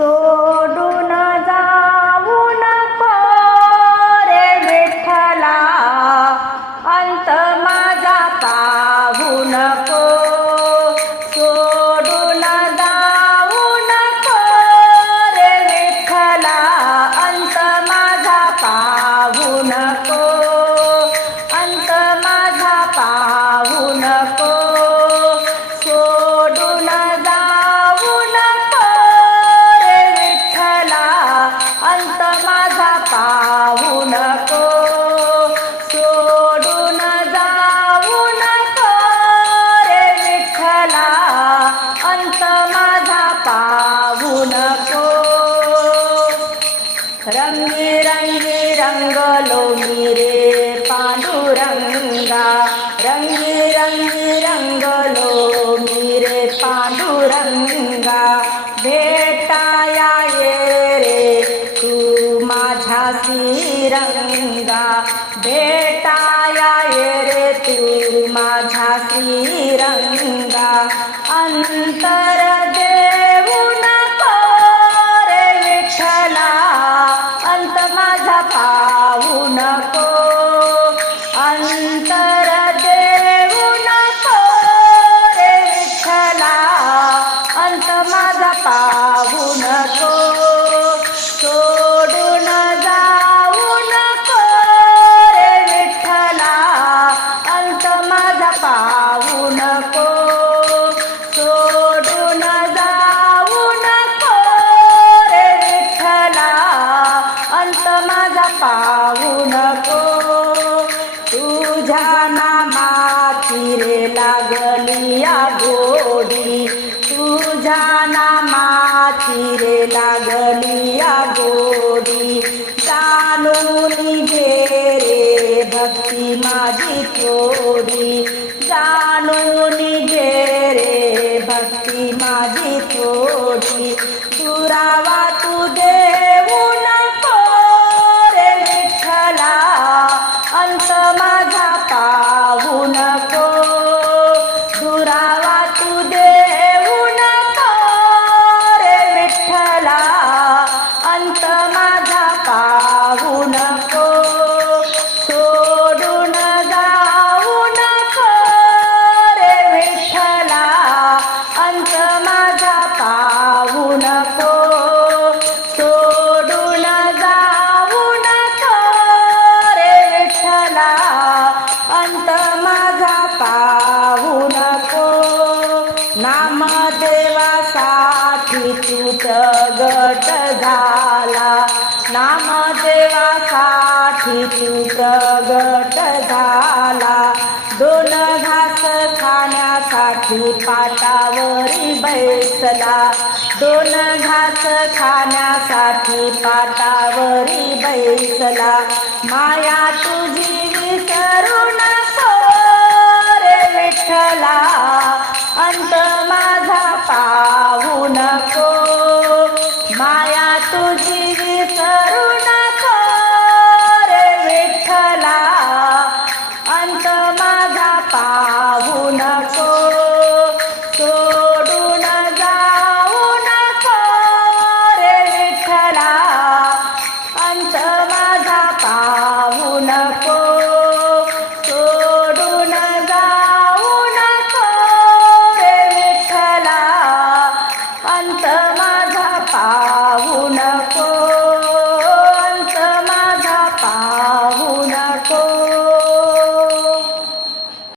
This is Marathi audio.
So रंगे रंगी रंगलो मी रे पांडुरंगा। रंगे रंगे रंगलो मी रे पांडुरंगा। भेटाया ये रे तू माझ्या श्रीरंगा। भेटाया ये रे तू माझ्या श्रीरंगा। अंतर माझा पाहू नको. तुझ्या नामाची रे लागली या गोडी. तुझ्या नामाची रे लागली या गोडी. जाणून घे रे भक्ती माझी थोडी. जाणून घे रे भक्ती माझी थोडी. दुरावा नामदेवासाठी गट झाला. झाला नामदेवासाठी तू प्रगट झाला. दोन घास खाण्यासाठी पाटावरी बैसला. दोन घास खाण्यासाठी पाटावरी बैसला. माया तुझी विसरू